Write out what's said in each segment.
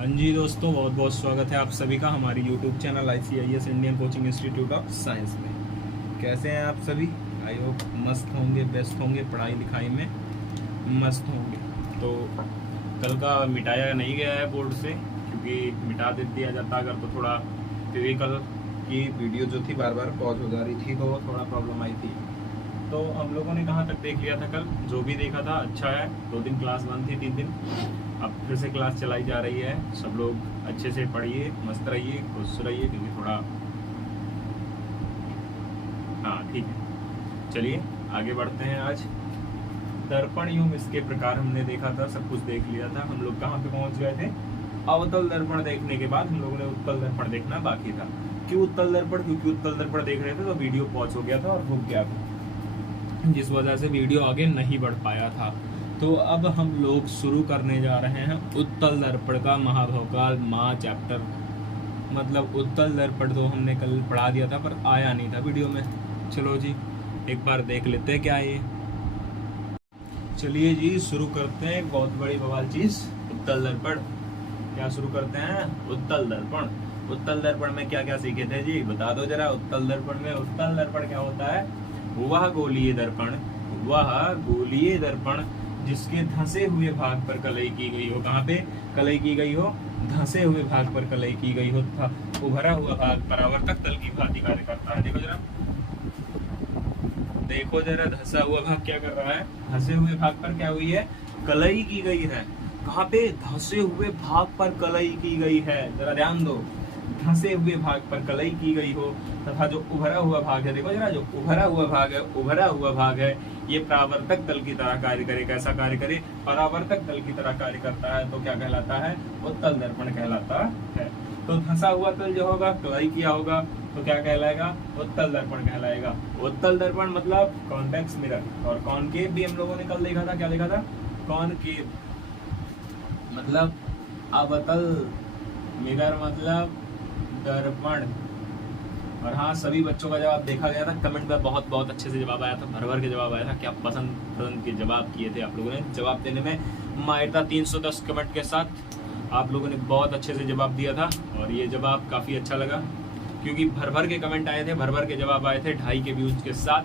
हाँ जी दोस्तों, बहुत बहुत स्वागत है आप सभी का हमारी YouTube channel ICIS Indian coaching institute of science में। कैसे हैं आप सभी? आई होप मस्त होंगे, बेस्ट होंगे, पढ़ाई लिखाई में मस्त होंगे। तो कल का मिटाया नहीं गया है बोर्ड से, क्योंकि मिटा दे दिया जाता अगर तो थोड़ा, क्योंकि कल की वीडियो जो थी बार बार पॉज हो जा रही थी तो थोड़ा प्रॉब्लम आई थी। तो हम लोगों ने कहाँ तक देख लिया था कल, जो भी देखा था अच्छा है। 2 दिन क्लास बंद थी, 3 दिन, अब फिर से क्लास चलाई जा रही है। सब लोग अच्छे से पढ़िए, मस्त रहिए, खुश रहिए, क्योंकि थोड़ा हाँ ठीक है। चलिए आगे बढ़ते हैं। आज दर्पण युग इसके प्रकार हमने देखा था, सब कुछ देख लिया था। हम लोग कहाँ पे पहुंच गए थे? अवतल दर्पण देखने के बाद हम लोगों ने उत्तल दर्पण देखना बाकी था। क्यों उत्तल दर्पण? क्योंकि उत्तल दर्पण देख रहे थे तो वीडियो पॉज हो गया था और रुक गया था, जिस वजह से वीडियो आगे नहीं बढ़ पाया था। तो अब हम लोग शुरू करने जा रहे हैं उत्तल दर्पण का महाभवकाल चैप्टर। मतलब उत्तल दर्पण तो हमने कल पढ़ा दिया था पर आया नहीं था वीडियो में। चलो जी एक बार देख लेते हैं क्या है ये। चलिए जी शुरू करते हैं। एक बहुत बड़ी बवाल चीज, उत्तल दर्पण। क्या शुरू करते हैं? उत्तल दर्पण। उत्तल दर्पण में क्या क्या सीखे थे जी, बता दो जरा। उत्तल दर्पण में, उत्तल दर्पण क्या होता है? वह गोलीय दर्पण, वह गोलीय दर्पण जिसके धंसे हुए भाग पर कलई की गई हो। कहाँ पे कलई की गई हो? धंसे हुए भाग पर कलई की गई हो तथा उभरा हुआ भाग परावर्तक तल की भांति कार्य करता है। देखो जरा, देखो जरा, धंसा हुआ भाग क्या कर रहा है? धंसे हुए भाग पर क्या हुई है? कलई की गई है। कहाँ पे? धंसे हुए भाग पर कलई की गई है। जरा ध्यान दो, धंसे हुए भाग पर कलई की गई हो तथा जो उभरा हुआ भाग है, देखो जरा, जो उभरा हुआ भाग है, उभरा हुआ भाग है, ये परावर्तक तल की तरह कार्य करे। कैसा कार्य करे? परावर्तक तल की तरह कार्य करता है। तो क्या कहलाता है? उत्तल दर्पण कहलाता है। तो धंसा हुआ तल जो होगा, कलई किया होगा, तो क्या कहलाएगा? उत्तल दर्पण कहलाएगा। उत्तल दर्पण मतलब कॉन्वेक्स मिरर। और कॉनकेव भी हम लोगों ने कल देखा था। क्या देखा था? कॉनकेव मतलब अवतल, मिरर मतलब दर्पण। और हाँ, सभी बच्चों का जवाब देखा गया था। कमेंट में बहुत बहुत अच्छे से जवाब आया था, भर भर के जवाब आया था। क्या पसंद के जवाब किए थे आप लोगों ने। जवाब देने में माहिरता 310 कमेंट के साथ आप लोगों ने बहुत अच्छे से जवाब दिया था। और ये जवाब काफ़ी अच्छा लगा, क्योंकि भर भर के कमेंट आए थे, भर भर के जवाब आए थे 2.5 के व्यूज के साथ।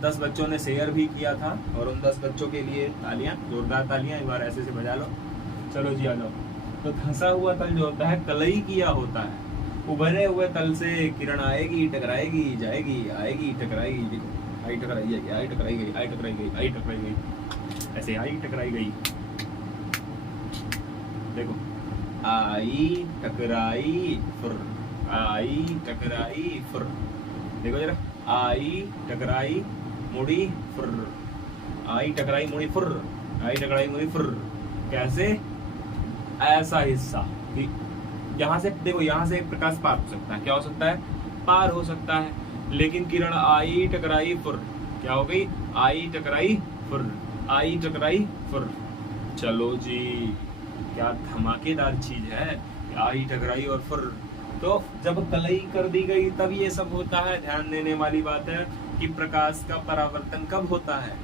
10 बच्चों ने शेयर भी किया था। और उन 10 बच्चों के लिए तालियां, जोरदार तालियां, एक बार ऐसे से बजा लो। चलो जी आ जाओ। तो धंसा हुआ तल जो होता है, कलई किया होता है। उभरे हुए तल से किरण आएगी, टकराएगी, जाएगी, आएगी, टकराएगी। देखो, आई टकराई जाएगी, आई टकराई गई, आई टकराई गई, आई टकराई गई, ऐसे आई टकराई गई। देखो, आई टकराई फुर, आई टकराई फुर। देखो जरा, आई टकराई मुड़ी फुर, आई टकराई मुड़ी फुर, आई टकराई मुड़ी फुर। कैसे? ऐसा हिस्सा यहाँ से देखो, यहाँ से प्रकाश पार हो सकता है। क्या हो सकता है? पार हो सकता है। लेकिन किरण आई टकराई फुर, क्या हो गई? आई टकराई फुर, आई टकराई फुर। चलो जी, क्या धमाकेदार चीज है, आई टकराई और फुर। तो जब कलई कर दी गई तब ये सब होता है। ध्यान देने वाली बात है कि प्रकाश का परावर्तन कब होता है?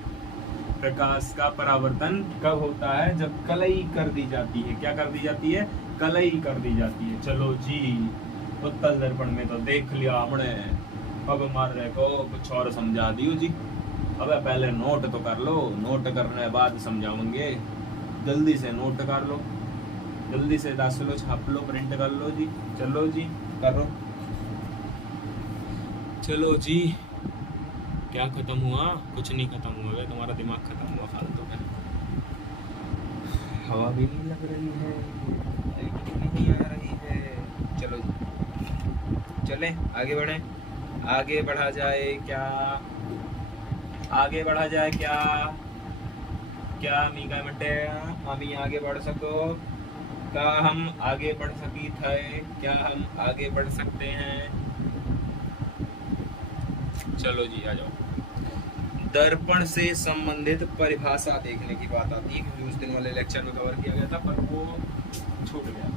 प्रकाश का परावर्तन कब होता है? जब कलई कर दी जाती है। क्या कर दी जाती है? कलई कर दी जाती है। चलो जी, उत्तल दर्पण में तो देख लिया हमने, अब हमारे को कुछ और समझा दियो जी। अब पहले नोट तो कर लो, नोट करने बाद समझाऊंगे। जल्दी से नोट कर लो, जल्दी से 10 लो, छाप लो, प्रिंट कर लो जी। चलो जी करो। चलो जी, क्या खत्म हुआ? कुछ नहीं खत्म हुआ, तुम्हारा दिमाग खत्म हुआ फालतू में। हवा भी नहीं लग रही है, लाइट भी नहीं आ रही है। चलो जी चलें, आगे बढ़ें। आगे बढ़ा जाए क्या? आगे बढ़ा जाए क्या? क्या मीका मटे हम आगे बढ़ सको? क्या हम आगे बढ़ सकी थे? क्या हम आगे बढ़ सकते हैं? चलो जी आ जाओ। दर्पण से संबंधित परिभाषा देखने की बात आती है, क्योंकि उस दिन वाले लेक्चर में कवर किया गया था पर वो छूट गया।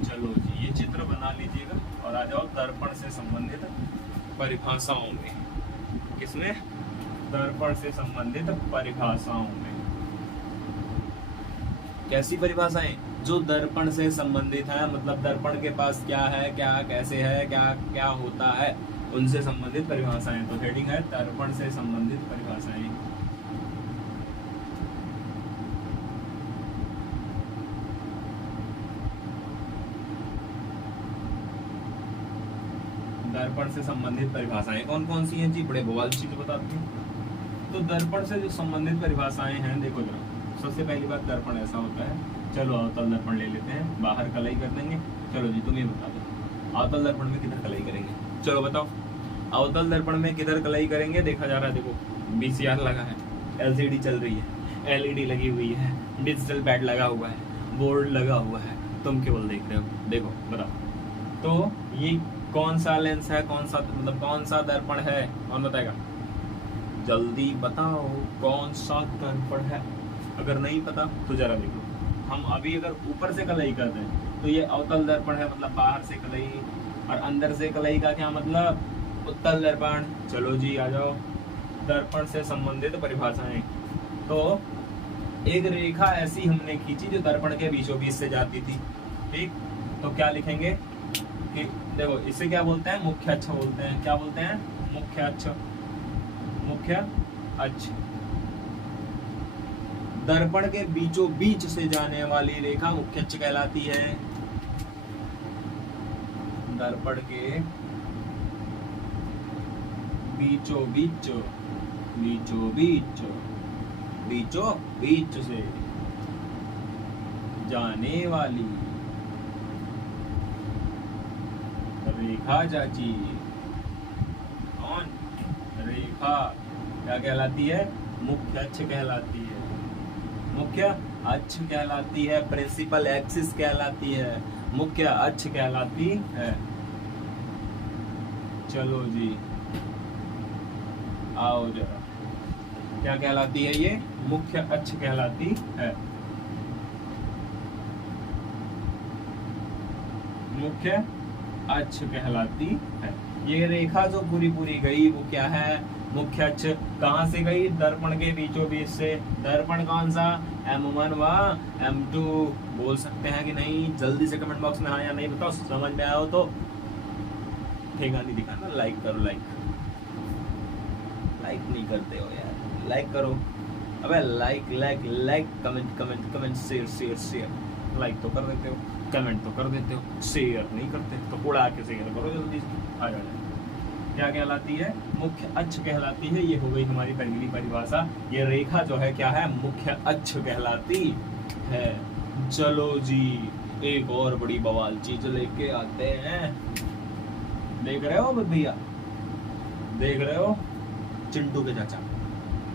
चलो जी, ये चित्र बना लीजिएगा और आ जाओ दर्पण से संबंधित परिभाषाओं में। किसमें? दर्पण से संबंधित परिभाषाओं में। कैसी परिभाषाएं? जो दर्पण से संबंधित है, मतलब दर्पण के पास क्या है, क्या कैसे है, क्या क्या होता है, उनसे संबंधित परिभाषाएं। तो हेडिंग है दर्पण से संबंधित परिभाषाएं। दर्पण से संबंधित परिभाषाएं कौन कौन सी हैं जी? बड़े बवाल चीज बताती हूँ। तो दर्पण से जो संबंधित परिभाषाएं हैं, देखो जरा, सबसे पहली बात, दर्पण ऐसा होता है, चलो अवतल दर्पण ले लेते हैं, बाहर कलाई कर देंगे। चलो जी तुम ही बता दो, अवतल दर्पण में किधर कलाई करेंगे? चलो बताओ, अवतल दर्पण में किधर कलाई करेंगे? देखा जा रहा है, देखो VCR लगा है, LCD चल रही है, LED लगी हुई है, डिजिटल पैड लगा हुआ है, बोर्ड लगा हुआ है, तुम केवल देख रहे हो। देखो बताओ, तो ये कौन सा लेंस है, कौन सा, मतलब कौन सा दर्पण है? कौन बताएगा? जल्दी बताओ, कौन सा दर्पण है? अगर नहीं पता तो जरा देखो, हम अभी अगर ऊपर से कलई करते हैं तो ये अवतल दर्पण है, मतलब बाहर से कलई, और अंदर से कलई का क्या मतलब? उत्तल दर्पण। चलो जी आ जाओ, दर्पण से संबंधित परिभाषाएं। तो एक रेखा ऐसी हमने खींची जो दर्पण के बीचों बीच से जाती थी, ठीक? तो क्या लिखेंगे कि देखो, इसे क्या बोलते हैं? मुख्य अक्ष बोलते हैं। क्या बोलते हैं? मुख्य अक्ष। मुख्य अक्ष। दर्पण के बीचों बीच से जाने वाली रेखा मुख्य अक्ष कहलाती है। दर्पण के बीचों बीच, बीचों बीच, बीचों बीच से जाने वाली रेखा चाची, कौन? रेखा क्या कहलाती है? मुख्य अक्ष कहलाती है। मुख्य अक्ष कहलाती है, प्रिंसिपल एक्सिस कहलाती है, मुख्य अक्ष कहलाती है। चलो जी आओ जरा, क्या कहलाती है ये? मुख्य अक्ष कहलाती है। मुख्य अक्ष कहलाती है। ये रेखा जो पूरी पूरी गई वो क्या है? मुख्य अक्ष। कहां से गई? दर्पण के बीचों बीच से। दर्पण कौन सा? M1 व M2। बोल सकते हैं कि नहीं? जल्दी से कमेंट बॉक्स में हाँ या नहीं बताओ, समझ में आया हो तो ठेका नहीं दिखाना, लाइक करो। लाइक नहीं करते हो यार, लाइक करो। अबे like like like, comment comment comment, share share share. Like तो कर देते हो, कमेंट तो कर देते हो, शेयर नहीं करते, तो उड़ा के शेयर करो जल्दी से। आ जाओ। क्या कहलाती है? मुख्य अक्ष कहलाती है। ये हो गई हमारी पहली परिभाषा। ये रेखा जो है क्या है? मुख्य अक्ष कहलाती है। चलो जी एक और बड़ी बवाल चीज लेके आते हैं। देख रहे हो भैया? देख रहे हो? चिंटू के चाचा,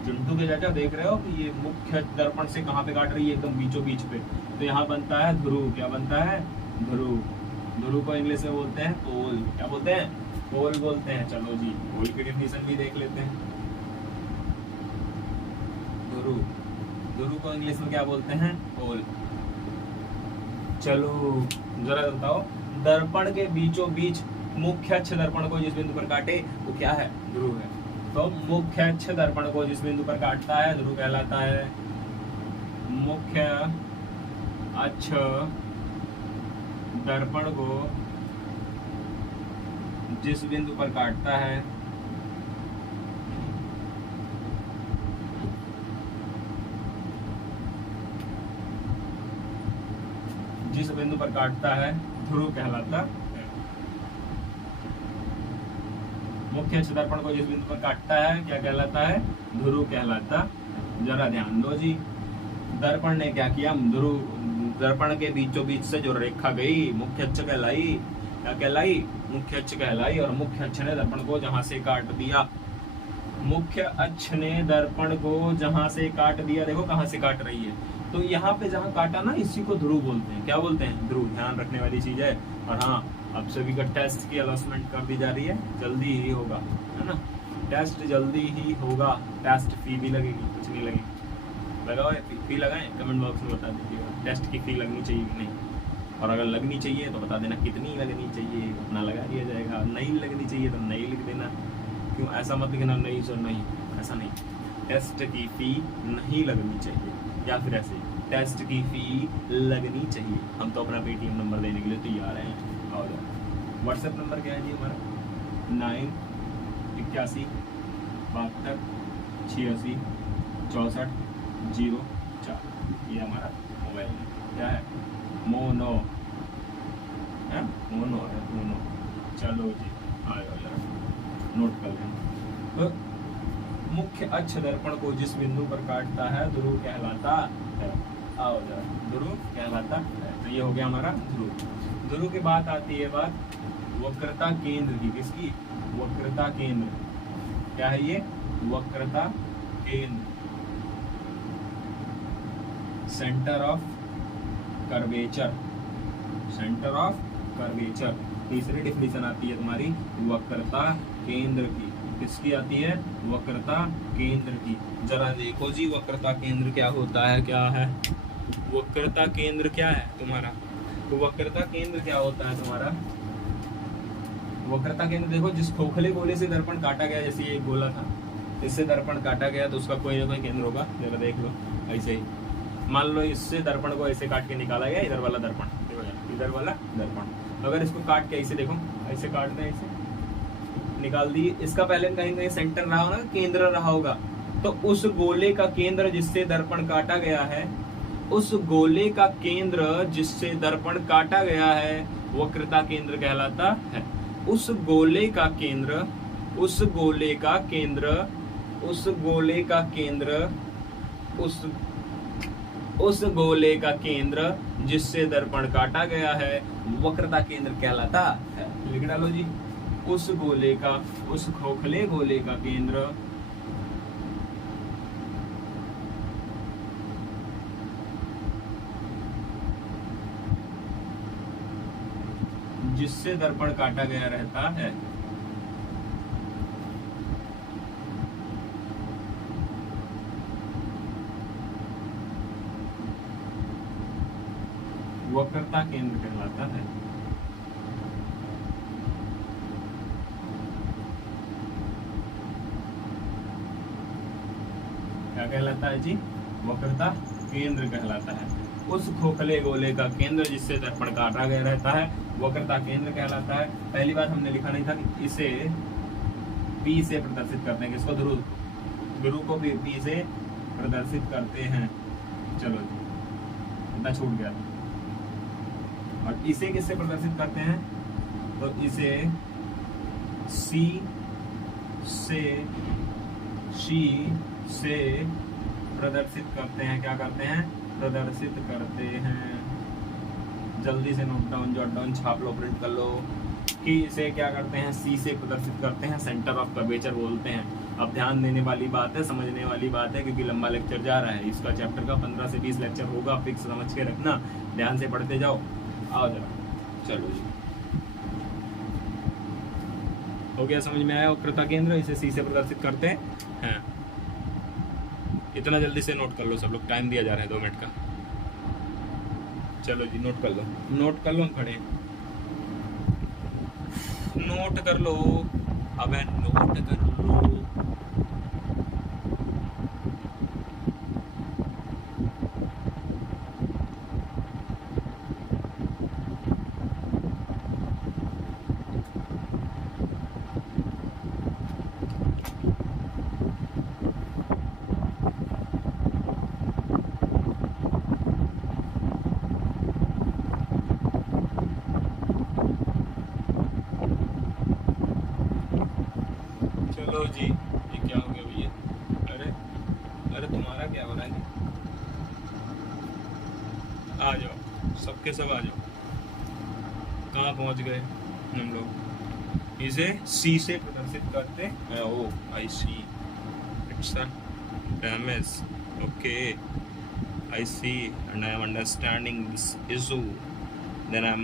चिंटू के चाचा देख रहे हो कि ये मुख्य दर्पण से कहाँ पे काट रही है? एकदम बीचों बीच पे। तो यहाँ बनता है ध्रुव। क्या बनता है? ध्रुव। ध्रुव को इंग्लिश में बोलते हैं पोल। क्या बोलते हैं? पोल बोलते हैं। चलो जी पोल की डेफिनेशन भी देख लेते हैं। ध्रुव, ध्रुव को इंग्लिश में क्या बोलते हैं? पोल। चलो जरा बताओ, दर्पण के बीचों बीच मुख्य अक्ष दर्पण को जिस बिंदु पर काटे वो क्या है? ध्रुव है। तो मुख्य अक्ष दर्पण को जिस बिंदु पर काटता है ध्रुव कहलाता है। मुख्य अक्ष दर्पण को जिस बिंदु पर काटता है ध्रुव कहलाता है। मुख्य अक्ष दर्पण को जिस बिंदु पर काटता है क्या कहलाता है? ध्रुव कहलाता। जरा ध्यान दो जी, दर्पण ने क्या किया? ध्रुव, दर्पण के बीचों बीच से जो रेखा गई मुख्य अक्ष कहलाई। क्या कहलाई? मुख्य अक्ष कहलाई। और मुख्य अक्ष ने दर्पण को जहां से काट दिया, मुख्य अक्ष ने दर्पण को जहां से काट दिया, देखो कहां से काट रही है, तो यहाँ पे जहां काटा ना, इसी को ध्रुव बोलते हैं। क्या बोलते हैं? ध्रुव। ध्यान रखने वाली चीज है। और हाँ, अब सभी का टेस्ट की अनाउंसमेंट कर दी जा रही है, जल्दी ही होगा, है ना? टेस्ट जल्दी ही होगा। टेस्ट फी भी लगेगी, कुछ नहीं लगेगी। लगाओ फी लगाएं, कमेंट बॉक्स में बता दीजिएगा टेस्ट की फी लगनी चाहिए कि नहीं। और अगर लगनी चाहिए तो बता देना कितनी लगनी चाहिए, उतना लगा दिया जाएगा। नहीं लगनी चाहिए तो नहीं लिख देना। क्यों? ऐसा मत लिखना नहीं सर नहीं, ऐसा नहीं। टेस्ट की फी नहीं लगनी चाहिए। या फिर ऐसे टेस्ट की फी लगनी चाहिए। हम तो अपना पेटीएम नंबर देने के लिए तैयार हैं। और व्हाट्सएप नंबर क्या है जी हमारा? 9818664 ये हमारा मोबाइल क्या है? मोनो है, मोनो है, मोनो। चलो जी आयो यार, नोट कर लें। तो मुख्य अक्ष दर्पण को जिस बिंदु पर काटता है ध्रुव कहलाता है। आओ जरा, ध्रुव कहलाता है। तो ये हो गया हमारा ध्रुव। ध्रुव के बाद आती है बात वक्रता केंद्र की। किसकी? वक्रता केंद्र। क्या है ये? वक्रता केंद्र, centre of curvature, centre of curvature. तीसरी डिफिनीशन आती है तुम्हारी वक्रता केंद्र की। किसकी आती है? वक्रता केंद्र की। जरा देखो जी वक्रता केंद्र क्या होता है, क्या है वक्रता केंद्र? क्या है तुम्हारा वक्रता केंद्र? क्या होता है तुम्हारा वक्रता केंद्र? देखो, जिस खोखले गोले से दर्पण काटा गया, जैसे ये एक गोला था, इससे दर्पण काटा गया तो उसका कोई ना कोई केंद्र होगा। जरा देख लो, ऐसे ही मान लो इससे दर्पण को ऐसे काट के निकाला गया, इधर वाला दर्पण, इधर वाला दर्पण। अगर इसको काट के ऐसे देखो, ऐसे काट दें, ऐसे निकाल दिए, इसका पहले कहीं कहीं सेंटर रहा होगा, केंद्र रहा होगा। तो उस गोले का केंद्र जिससे दर्पण काटा गया है, उस गोले का केंद्र जिससे दर्पण काटा गया है वक्रता केंद्र कहलाता है। उस गोले का केंद्र, उस गोले का केंद्र, उस गोले का केंद्र, उस गोले का केंद्र जिससे दर्पण काटा गया है वक्रता केंद्र कहलाता है। लिख डालो जी, उस गोले का, उस खोखले गोले का केंद्र जिससे दर्पण काटा गया रहता है वक्रता केंद्र कहलाता है। क्या कहलाता है जी? वक्रता केंद्र कहलाता है। उस खोखले गोले का केंद्र जिससे दर्पण काटा गया रहता है वक्रता केंद्र कहलाता है। पहली बात हमने लिखा नहीं था कि इसे P से प्रदर्शित करते हैं। किसको? ध्रुव। ध्रुव को P से प्रदर्शित करते हैं। चलो जी, इतना छूट गया। और इसे किससे प्रदर्शित करते हैं? तो इसे C से प्रदर्शित करते हैं। क्या करते हैं? प्रदर्शित करते हैं। जल्दी से नोट डाउन, जॉट डाउन, छाप लो, प्रिंट कर लो कि इसे क्या करते हैं? C से प्रदर्शित करते हैं, सेंटर ऑफ कर्वेचर बोलते हैं। अब ध्यान देने वाली बात है, समझने वाली बात है, क्योंकि लंबा लेक्चर जा रहा है। इसका चैप्टर का 15 से 20 लेक्चर होगा, फिक्स समझ के रखना, ध्यान से पढ़ते जाओ। आओ जरा, चलो जी, हो गया समझ में आया? वक्रता केंद्र, इसे C से प्रदर्शित करते हैं। इतना जल्दी से नोट कर लो सब लोग, टाइम दिया जा रहा है 2 मिनट का। चलो जी, नोट कर लो, नोट कर लो, हम खड़े, नोट कर लो, अबे नोट कर लो। चलो जी, ये क्या हो गया भैया? अरे अरे तुम्हारा क्या हो रहा है? आ जाओ, सबके सब आ जाओ। कहाँ पहुँच गए हम लोग? इसे C से प्रदर्शित करते हैं। Oh I see, it's a damage, okay, I see and I am understanding this issue. Then I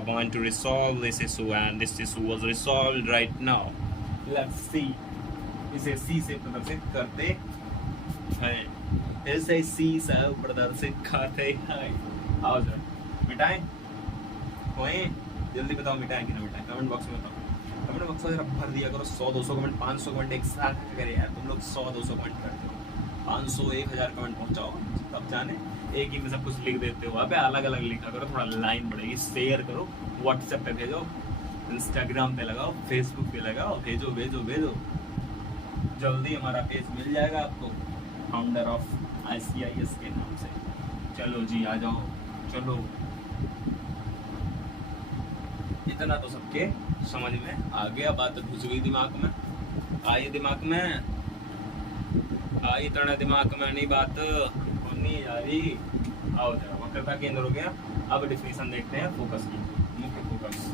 want to resolve this issue and this issue was resolved right now. Let's see. इसे C से प्रदर्शित करते हैं। ऐसे C से प्रदर्शित करते हैं। आओ सर, मिटाएं? होए? जल्दी बताओ, मिटाएं कि ना मिटाएं? कमेंट बॉक्स में बताओ। कमेंट बॉक्स में जरा भर दिया करो, 100-200 कमेंट, 500 कमेंट एक साथ करे यार। तुम लोग 100-200 कमेंट करते हो, 500 1000 कमेंट पहुंचाओ, तब जाने एक ही में सब कुछ लिख देते हो। अबे अलग अलग लिखा करो, थोड़ा लाइन बढ़ेगी। शेयर करो, व्हाट्सएप पे भेजो, इंस्टाग्राम पे लगाओ, फेसबुक पे लगाओ, भेजो भेजो भेजो। जल्दी हमारा पेज मिल जाएगा आपको, फाउंडर ऑफ ICIS के नाम से। चलो जी आ जाओ, चलो। इतना तो सबके समझ में आ गया, बात घुस गई दिमाग में, आई दिमाग में, आई तड़ा दिमाग में नहीं बात नहीं जा रही। आओ जरा, वक्रता केंद्र हो गया। अब डिफिनीशन देखते हैं फोकस की। मुख्य फोकस,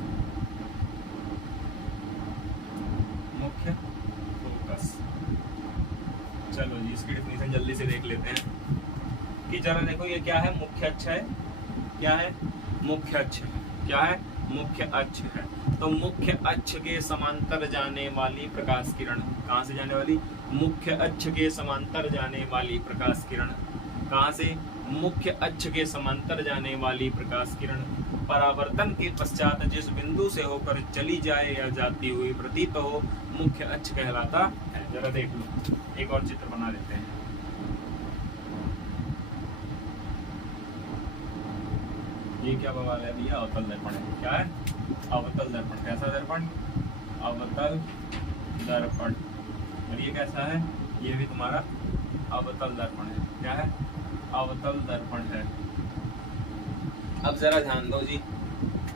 मुख्य फोकस। चलो जी इसकी डिफिनीशन जल्दी से देख लेते हैं कि जरा देखो ये क्या है, मुख्य अक्ष है। क्या है? मुख्य अक्ष। क्या है? मुख्य अक्ष है। तो मुख्य अक्ष के समांतर जाने वाली प्रकाश किरण कहाँ से जाने वाली? मुख्य अक्ष के समांतर जाने वाली प्रकाश किरण कहाँ से? मुख्य अक्ष के समांतर जाने वाली प्रकाश किरण परावर्तन के पश्चात जिस बिंदु से होकर चली जाए या जाती हुई प्रतीत हो, मुख्य अक्ष कहलाता है। जरा देख लो, एक और चित्र बना लेते हैं। ये क्या बवाल है भैया? अवतल दर्पण है। क्या है? अवतल दर्पण। कैसा दर्पण? अवतल दर्पण। और ये कैसा है? ये भी तुम्हारा अवतल दर्पण है। क्या है? अवतल दर्पण है। अब जरा ध्यान दो जी,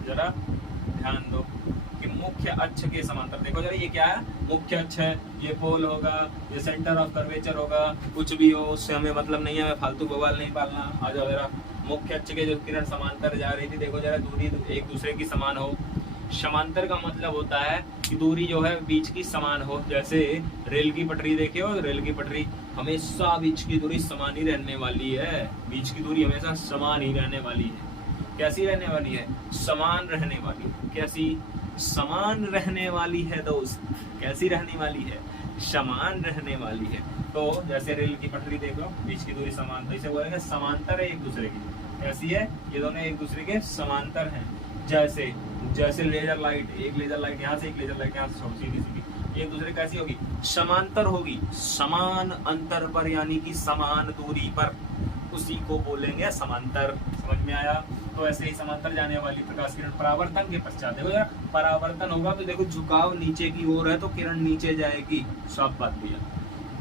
जरा ध्यान दो कि मुख्य अक्ष के समांतर, देखो जरा ये क्या है? मुख्य अक्ष है, ये पोल होगा, ये सेंटर ऑफ कर्वेचर होगा, कुछ भी हो उससे हमें मतलब नहीं है, हमें फालतू बवाल नहीं पालना। आ जाओ जरा, मुख्य अक्ष के जो किरण समांतर जा रही थी, देखो जरा दूरी एक दूसरे की समान हो। समांतर का मतलब होता है कि दूरी जो है बीच की समान हो। जैसे रेल की पटरी देखे हो, रेल की पटरी हमेशा बीच की दूरी समान ही रहने वाली है। बीच की दूरी हमेशा समान ही रहने वाली है। कैसी रहने वाली है? समान रहने वाली। कैसी? समान रहने वाली है दोस्त। कैसी रहने वाली है? समान रहने वाली है। तो जैसे रेल की पटरी देख लो, बीच की दूरी समान, तो इसे बोलेंगे समांतर है एक दूसरे की। कैसी है? ये दोनों एक दूसरे के समांतर हैं। जैसे जैसे लेजर लाइट, एक लेजर लाइट यहाँ से, एक लेजर लाइट यहाँ से, सीधी सीधी एक दूसरे कैसी होगी? समांतर होगी। समान अंतर पर यानी कि समान दूरी पर, उसी को बोलेंगे समांतर। समझ में आया? तो ऐसे ही समांतर जाने वाली प्रकाश किरण परावर्तन के पश्चात, देखो यार परावर्तन होगा तो देखो झुकाव नीचे की ओर है तो किरण नीचे जाएगी। साफ बात भैया,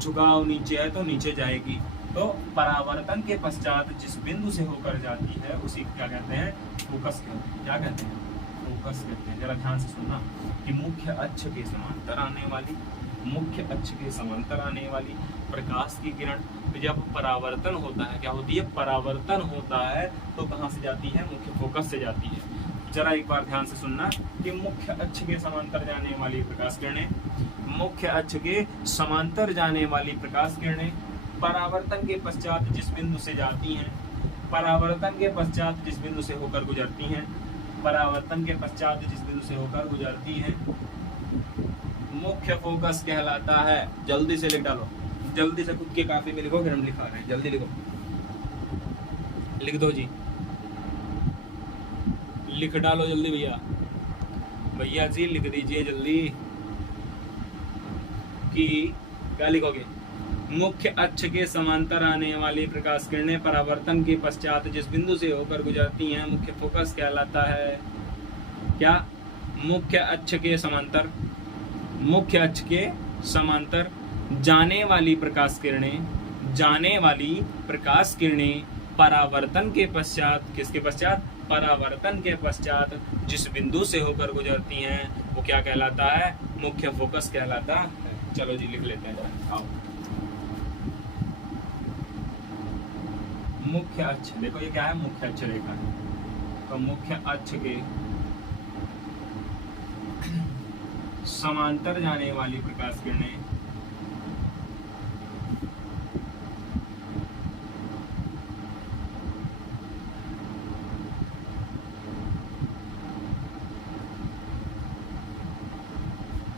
झुकाव नीचे है तो नीचे जाएगी। तो परावर्तन के पश्चात जिस बिंदु से होकर जाती है उसी क्या कहते हैं? फोकस कहते हैं। क्या कहते हैं? फोकस कहते हैं। जरा ध्यान से सुनना कि मुख्य अक्ष के समांतर आने वाली, मुख्य अक्ष के समांतर आने वाली प्रकाश की किरण जब परावर्तन होता है, क्या होती है? परावर्तन होता है तो कहाँ से जाती है? मुख्य फोकस से जाती है। जरा एक बार ध्यान से सुनना कि मुख्य अक्ष के समांतर जाने वाली प्रकाश किरणें, मुख्य अक्ष के समांतर जाने वाली प्रकाश किरणें परावर्तन के पश्चात जिस बिंदु से जाती हैं, परावर्तन के पश्चात जिस बिंदु से होकर गुजरती हैं, परावर्तन के पश्चात जिस बिंदु से होकर गुजरती हैं, मुख्य फोकस कहलाता है। जल्दी से लिख डालो, जल्दी से खुद के काफी में लिखो, फिर हम लिखा रहे हैं। जल्दी लिखो, लिख दो जी, लिख डालो जल्दी भैया। भैया जी लिख दीजिए जल्दी कि क्या लिखोगे? मुख्य अक्ष के समांतर आने वाली प्रकाश किरणें परावर्तन के पश्चात जिस बिंदु से होकर गुजरती हैं, मुख्य फोकस कहलाता है। क्या? मुख्य अक्ष के समांतर, मुख्य अक्ष के समांतर जाने वाली प्रकाश किरणें, जाने वाली प्रकाश किरणें परावर्तन के पश्चात, किसके पश्चात? परावर्तन के पश्चात जिस बिंदु से होकर गुजरती हैं वो क्या कहलाता है? मुख्य फोकस कहलाता है। चलो जी लिख लेते हैं। आओ, मुख्य अक्ष, देखो ये क्या है? मुख्य अक्ष रेखा है। तो मुख्य अक्ष के समांतर जाने वाली प्रकाश किरणें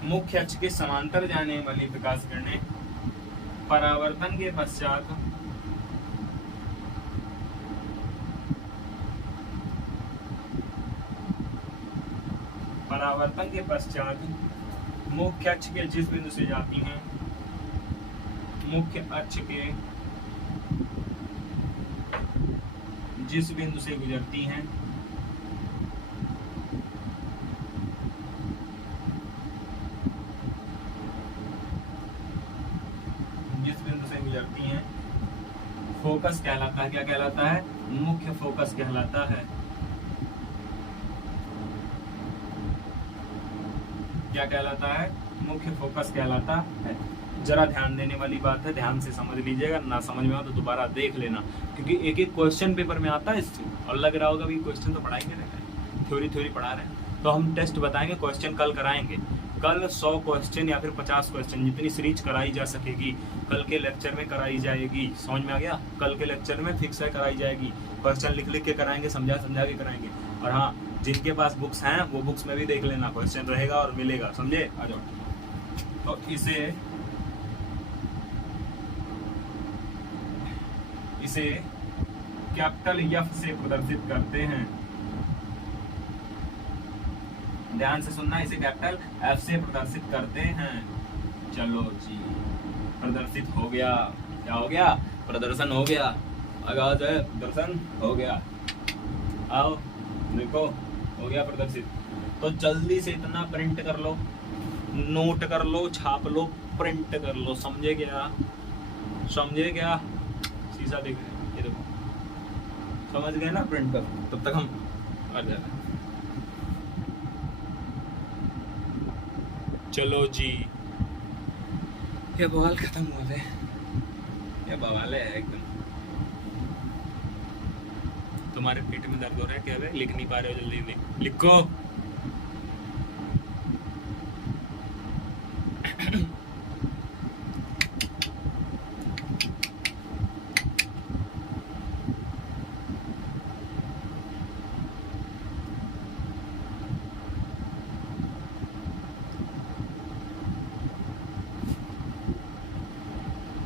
मुख्य अक्ष के समांतर जाने वाली प्रकाश किरणें परावर्तन के पश्चात मुख्य अक्ष के जिस बिंदु से जाती हैं, मुख्य अक्ष के जिस बिंदु से गुजरती हैं फोकस कहलाता है। क्या कहलाता है? मुख्य फोकस कहलाता है। क्या कहलाता है? मुख्य फोकस कहलाता है। जरा ध्यान देने वाली बात है, ध्यान से समझ लीजिएगा, ना समझ में हो तो दोबारा देख लेना, क्योंकि एक एक क्वेश्चन पेपर में आता है इससे, और लग रहा होगा भी क्वेश्चन तो पढ़ाएंगे नहीं, थ्योरी पढ़ा रहे हैं। तो हम टेस्ट बताएंगे, क्वेश्चन कल कराएंगे। कल 100 क्वेश्चन या फिर 50 क्वेश्चन, जितनी सीरीज कराई जा सकेगी कल के लेक्चर में कराई जाएगी। समझ में आ गया? कल के लेक्चर में फिक्स है, कराई जाएगी। क्वेश्चन लिख के कराएंगे, समझा के कराएंगे। और हाँ, जिनके पास बुक्स हैं वो बुक्स में भी देख लेना, क्वेश्चन रहेगा और मिलेगा। समझे? आ जाओ। तो इसे कैपिटल एफ से प्रदर्शित करते हैं। ध्यान से सुनना, इसे कैपिटल एफ से प्रदर्शित करते हैं। चलो जी, प्रदर्शित हो गया। क्या हो गया? प्रदर्शन हो गया। आगाज है, प्रदर्शन हो गया। आओ देखो, हो गया प्रदर्शित। तो जल्दी से इतना प्रिंट कर लो, नोट कर लो, छाप लो, प्रिंट कर लो। समझे क्या? समझे क्या? शीशा देख रहे हैं, ये देखो, समझ गए ना? प्रिंट कर, तब तक हम आ जाएगा। चलो जी, ये बवाल खत्म हुआ है। ये बवाल है एकदम। तुम्हारे पेट में दर्द हो रहा है क्या? लिख नहीं पा रहे हो, जल्दी लिखो।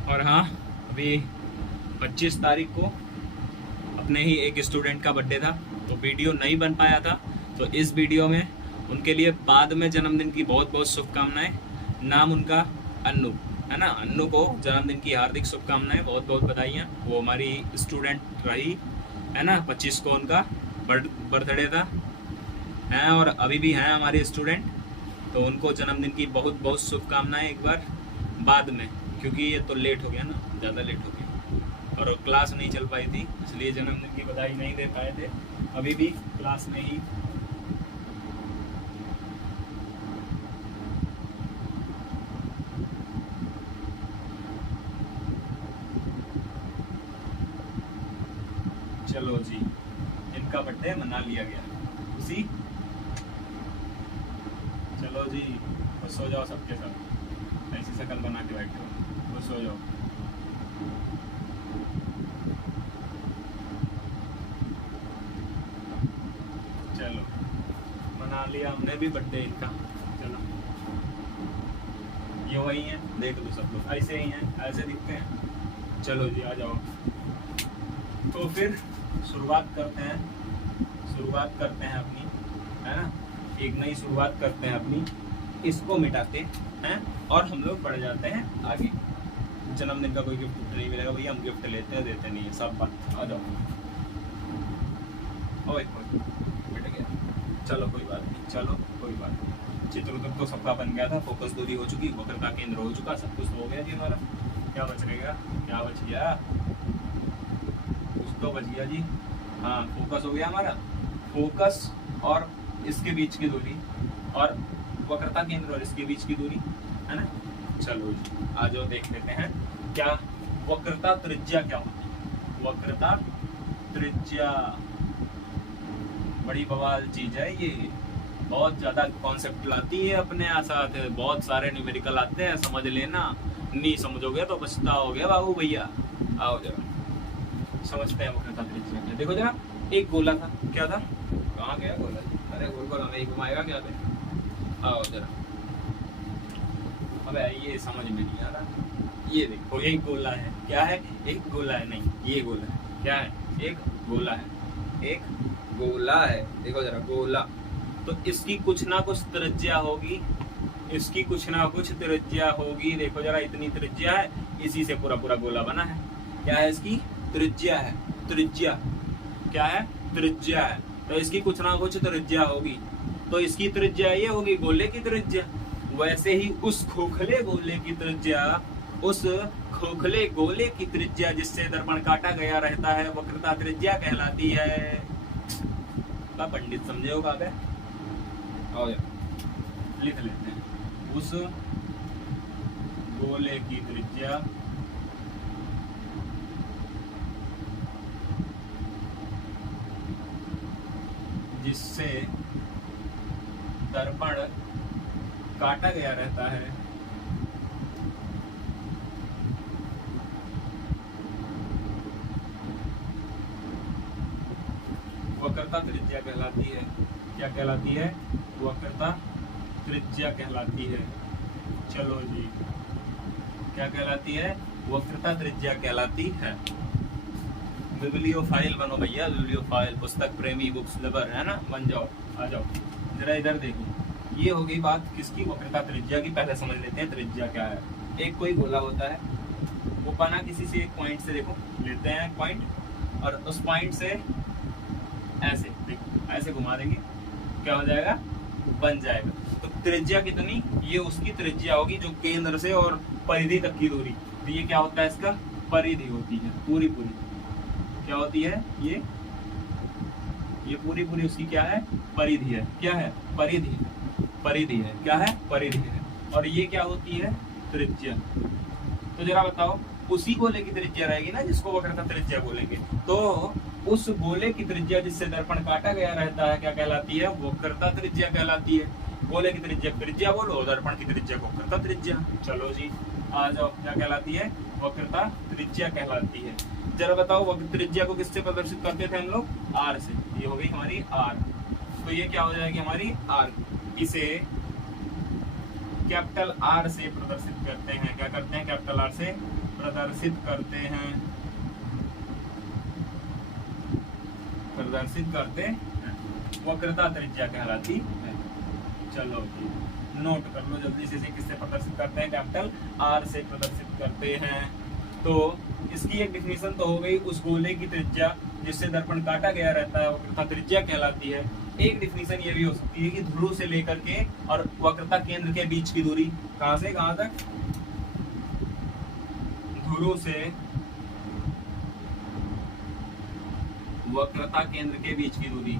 और हाँ, अभी 25 तारीख को अपने ही एक स्टूडेंट का बर्थडे था, तो वीडियो नहीं बन पाया था। तो इस वीडियो में उनके लिए बाद में जन्मदिन की बहुत बहुत शुभकामनाएं। नाम उनका अन्नू है ना? अन्नू को जन्मदिन की हार्दिक शुभकामनाएं, बहुत बहुत बधाइयाँ। वो हमारी स्टूडेंट रही है ना। 25 को उनका बर्थडे था है, और अभी भी हैं हमारे स्टूडेंट। तो उनको जन्मदिन की बहुत बहुत शुभकामनाएं एक बार बाद में, क्योंकि ये तो लेट हो गया ना, ज़्यादा लेट हो गया, और क्लास नहीं चल पाई थी, इसलिए जन्मदिन की बधाई नहीं दे पाए थे। अभी भी क्लास में ही चलो जी, इनका बर्थडे मना लिया गया उसी। चलो जी, बस हो जाओ सबके सब, ऐसी शक्ल बना के बैठे हो, बस हो जाओ। चलो, मना लिया हमने भी बर्थडे इनका। चलो, ये वही है, देख लो सब लोग ऐसे ही हैं, ऐसे दिखते हैं। चलो जी, आ जाओ। तो फिर शुरुआत करते हैं अपनी, है ना? एक नई शुरुआत करते हैं अपनी। इसको मिटाते हैं और हम लोग बढ़ जाते हैं आगे। जन्मदिन का कोई गिफ्ट नहीं मिलेगा भैया, हम गिफ्ट लेते हैं देते नहीं है, सब बात। आ जाओ। ओए मिट गया, चलो कोई बात नहीं, चलो कोई बात नहीं। चित्र उतर तो सबका बन गया था, फोकस दूरी हो चुकी, वक्रता केंद्र हो चुका, सब कुछ हो गया जी हमारा। क्या बच गया? क्या बच गया? कुछ तो बच गया जी। हाँ, फोकस हो गया हमारा। फोकस और इसके बीच की दूरी, और वक्रता केंद्र और इसके बीच की दूरी, है ना? चलो जी, आ जाओ देख लेते हैं क्या वक्रता त्रिज्या क्या होती है। वक्रता त्रिज्या बड़ी बवाल चीज है ये, बहुत ज्यादा कॉन्सेप्ट लाती है अपने साथ, बहुत सारे न्यूमेरिकल आते हैं, समझ लेना। नहीं समझोगे तो पछताओगे बाबू भैया। आओ जरा समझते हैं वक्रता त्रिज्या क्या। देखो जरा, एक गोला था, क्या था? कहाँ गया गोला? अरे गोल हमें घुमाएगा क्या थे? आओ जरा, अबे ये समझ में नहीं आ रहा। ये देखो, एक गोला है। क्या है? एक गोला है, नहीं ये गोला है। क्या है? एक गोला है, एक गोला है। देखो जरा, गोला। तो इसकी कुछ ना कुछ त्रिज्या होगी, इसकी कुछ ना कुछ त्रिज्या होगी। देखो जरा, इतनी त्रिज्या है, इसी से पूरा पूरा गोला बना है। क्या है? इसकी त्रिज्या है, त्रिज्या। क्या है? त्रिज्या है। तो इसकी कुछ ना कुछ त्रिज्या होगी, तो इसकी त्रिज्या ये होगी गोले की त्रिज्या। वैसे ही उस खोखले गोले की त्रिज्या, उस खोखले गोले की त्रिज्या जिससे दर्पण काटा गया रहता है, वक्रता त्रिज्या कहलाती है। का पंडित समझे हो? कागज और लिख लेते हैं। उस गोले की त्रिज्या जिससे दर्पण काटा गया रहता है, वक्रता त्रिज्या कहलाती है। क्या कहलाती है? वक्रता त्रिज्या कहलाती है। चलो जी, क्या कहलाती है? वक्रता त्रिज्या कहलाती है। बिब्लियोफाइल बनो भैया, बिब्लियोफाइल, पुस्तक प्रेमी, बुक्स लवर, है ना? बन जाओ, आ जाओ। जरा इधर देखो, ये हो गई बात किसकी? वक्रता त्रिज्या की। पहले समझ लेते हैं त्रिज्या क्या है। एक कोई गोला होता है, वो बना किसी से एक पॉइंट से, देखो लेते हैं पॉइंट, और उस पॉइंट से ऐसे देखो, ऐसे घुमा देंगे, क्या हो जाएगा? बन जाएगा। तो त्रिज्या कितनी? ये उसकी त्रिज्या होगी जो केंद्र से और परिधि तक की दूरी। तो ये क्या होता है? इसका परिधि होती है, पूरी पूरी क्या होती है? ये पूरी पूरी उसकी क्या है? परिधि है। क्या है? परिधि, परिधि है। क्या है? परिधि है। और ये क्या होती है? त्रिज्या। तो जरा बताओ, उसी गोले की त्रिज्या रहेगी ना जिसको वक्रता त्रिज्या बोलेंगे। तो उस गोले की त्रिज्या जिससे दर्पण काटा गया रहता है क्या कहलाती है? वक्रता त्रिज्या कहलाती है। गोले की त्रिज्या त्रिज्या बोलो, दर्पण की त्रिज्या वक्रता त्रिज्या। चलो जी, आ जाओ, क्या कहलाती है? वक्रता त्रिज्या कहलाती है। जरा बताओ, वक्र त्रिज्या को किससे प्रदर्शित करते थे हम लोग? आर से। ये हो गई हमारी आर। तो ये क्या हो जाएगी हमारी? आर। इसे कैपिटल आर से प्रदर्शित करते हैं। क्या करते हैं? कैपिटल आर से प्रदर्शित करते हैं, प्रदर्शित करते हैं। वक्रता त्रिज्या कहलाती है। चलो जी, नोट कर लो जल्दी से, किससे प्रदर्शित करते हैं? कैपिटल आर से प्रदर्शित करते हैं। तो इसकी एक डिफिनीशन तो हो गई, उस गोले की त्रिज्या जिससे दर्पण काटा गया रहता है वक्रता त्रिज्या कहलाती है। एक डिफिनीशन ये भी हो सकती है कि ध्रुव से लेकर के और वक्रता केंद्र के बीच की दूरी, कहां से कहां तक? ध्रुव से वक्रता केंद्र के बीच की दूरी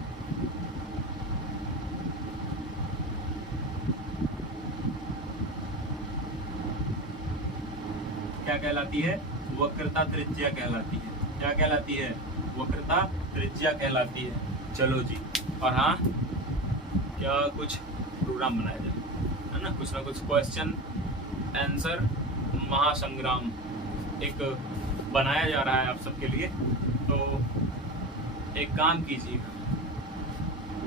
क्या कहलाती है? वक्रता त्रिज्या कहलाती है। क्या कहलाती है? वक्रता त्रिज्या कहलाती है। चलो जी, और हाँ, क्या कुछ प्रोग्राम बनाया जाए, है ना? कुछ ना कुछ क्वेश्चन आंसर महासंग्राम एक बनाया जा रहा है आप सबके लिए। तो एक काम कीजिए,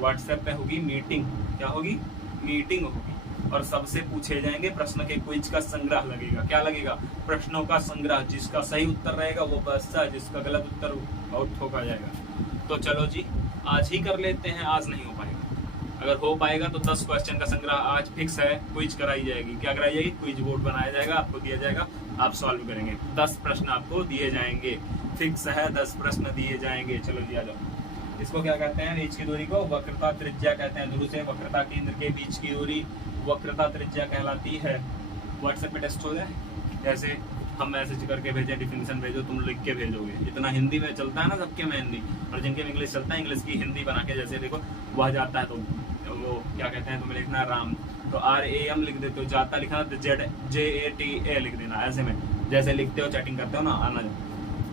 व्हाट्सएप पे होगी मीटिंग। क्या होगी? मीटिंग होगी, और सबसे पूछे जाएंगे प्रश्न के क्विज का संग्रह लगेगा। क्या लगेगा? प्रश्नों का संग्रह। जिसका सही उत्तर रहेगा वो बचता है, जिसका गलत उत्तर आउट ठोका जाएगा। तो चलो जी, आज ही कर लेते हैं। आज नहीं हो पाएगा, अगर हो पाएगा तो 10 क्वेश्चन का संग्रह आज फिक्स है, क्विज कराई जाएगी। क्या कराई जाएगी? क्विज बोर्ड बनाया जाएगा, आपको दिया जाएगा, आप सॉल्व करेंगे। 10 प्रश्न आपको दिए जाएंगे, फिक्स है, 10 प्रश्न दिए जाएंगे। चलो जी, आ जाओ। इसको क्या कहते हैं? बीच की दूरी को वक्रता त्रिज्या कहते हैं। ध्रुव से वक्रता केंद्र के बीच की दूरी वक्रता त्रिज्या कहलाती है। व्हाट्सएप पे टेस्ट हो जाए, जैसे हम मैसेज करके भेजें, डिफिनीशन भेजो, तुम लिख के भेजोगे। इतना हिंदी में चलता है ना सबके में हिंदी, और जिनके में इंग्लिश चलता है इंग्लिश की हिंदी बना के, जैसे देखो वह जाता है तो वो क्या कहते हैं, तुम्हें लिखना राम, तो RAM लिख देते हो। जाता लिखना तो JATA लिख देना। ऐसे में जैसे लिखते हो, चैटिंग करते हो ना, आना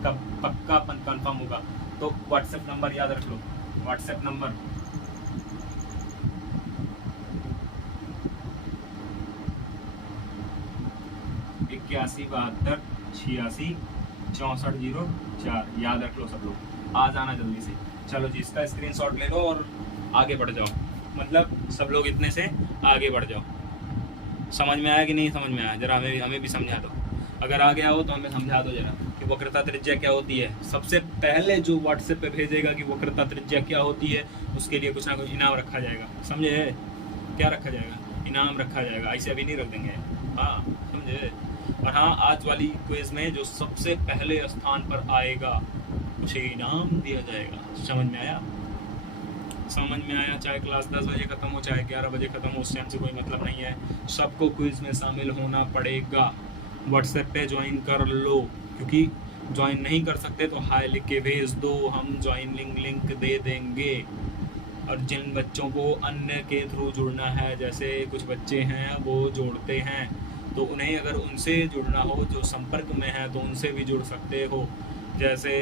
कब पक्का कंफर्म होगा। तो व्हाट्सएप नंबर याद रख लो, व्हाट्सएप नंबर 8172866404। याद रख लो सब लोग, आ जाना जल्दी से। चलो जी, इसका स्क्रीनशॉट ले लो और आगे बढ़ जाओ, मतलब सब लोग इतने से आगे बढ़ जाओ। समझ में आया कि नहीं समझ में आया? जरा हमें भी समझा दो। अगर आ गया हो तो हमें समझा दो जरा कि वक्रता त्रिज्या क्या होती है। सबसे पहले जो व्हाट्सएप पे भेजेगा कि वक्रता त्रिज्या क्या होती है, उसके लिए कुछ ना कुछ इनाम रखा जाएगा। समझे? क्या रखा जाएगा? इनाम रखा जाएगा। ऐसे अभी नहीं रख देंगे, हाँ समझे? और हाँ, आज वाली क्विज में जो सबसे पहले स्थान पर आएगा उसे इनाम दिया जाएगा। समझ में आया? समझ में आया? चाहे क्लास 10 बजे ख़त्म हो चाहे 11 बजे ख़त्म हो, उस टाइम से कोई मतलब नहीं है, सबको क्विज़ में शामिल होना पड़ेगा। व्हाट्सएप पे ज्वाइन कर लो, क्योंकि ज्वाइन नहीं कर सकते तो हाय लिख के भेज दो, हम ज्वाइनिंग लिंक दे देंगे। और जिन बच्चों को अन्य के थ्रू जुड़ना है, जैसे कुछ बच्चे हैं वो जोड़ते हैं, तो उन्हें अगर उनसे जुड़ना हो जो संपर्क में है तो उनसे भी जुड़ सकते हो। जैसे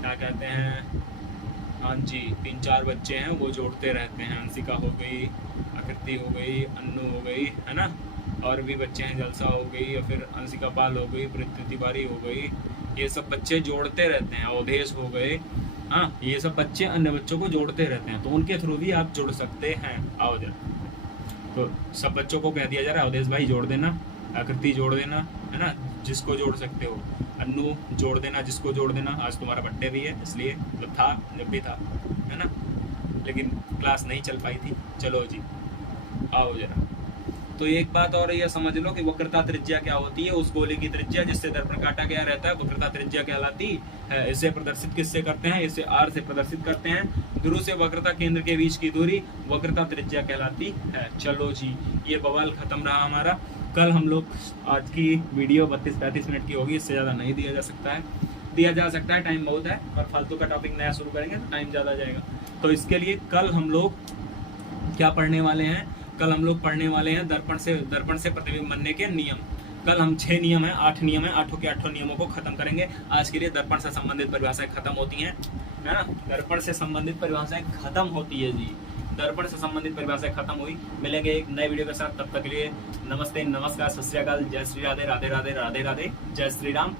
क्या कहते हैं, हाँ जी, 3-4 बच्चे हैं वो जोड़ते रहते हैं, अंशिका हो गई, आकृति हो गई, अन्नू हो गई, है ना, और भी बच्चे हैं, जलसा हो गई, या फिर अंशिका पाल हो गई, प्रीति तिवारी हो गई, ये सब बच्चे जोड़ते रहते हैं, अवधेश हो गए, हाँ, ये सब बच्चे अन्य बच्चों को जोड़ते रहते हैं, तो उनके थ्रू भी आप जुड़ सकते हैं। आओ जरा, तो सब बच्चों को कह दिया जा रहा है, अवधेश भाई जोड़ देना, आकृति जोड़ देना, है ना, जिसको जोड़ सकते हो, अन्नू जोड़ देना जिसको जोड़ देना। आज तुम्हारा बर्थडे भी है इसलिए, मतलब था जब भी था, है ना, लेकिन क्लास नहीं चल पाई थी। चलो जी, आओ जरा। तो एक बात और ये समझ लो कि वक्रता त्रिज्या क्या होती है। उस गोले की त्रिज्या जिससे दर्पण काटा गया रहता है वक्रता त्रिज्या कहलाती है। इसे प्रदर्शित किससे करते हैं? इसे r से प्रदर्शित करते हैं। ध्रुव से वक्रता केंद्र के बीच की दूरी वक्रता त्रिज्या कहलाती है। चलो जी, ये बवाल खत्म रहा हमारा। कल हम लोग, आज की वीडियो 32-35 मिनट की होगी, इससे ज़्यादा नहीं दिया जा सकता है, दिया जा सकता है, टाइम बहुत है, और फालतू का टॉपिक नया शुरू करेंगे तो टाइम ज़्यादा जाएगा। तो इसके लिए कल हम लोग क्या पढ़ने वाले हैं? कल हम लोग पढ़ने वाले हैं दर्पण से प्रतिबिंब बनने के नियम। कल हम 6 नियम हैं, 8 नियम हैं, 8 के 8 नियमों को खत्म करेंगे। आज के लिए दर्पण से संबंधित परिभाषाएं खत्म होती हैं, है ना, दर्पण से संबंधित परिभाषाएं खत्म होती है जी, दर्पण से संबंधित परिभाषाएं खत्म हुई। मिलेंगे एक नए वीडियो के साथ, तब तक के लिए नमस्ते, नमस्कार, सत श्री अकाल, जय श्री राधे, राधे राधे, राधे राधे, जय श्री राम,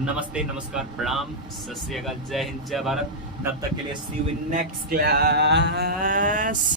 नमस्ते, नमस्कार, प्रणाम, सत श्री अकाल, जय हिंद, जय भारत। तब तक के लिए सी यू इन नेक्स्ट क्लास।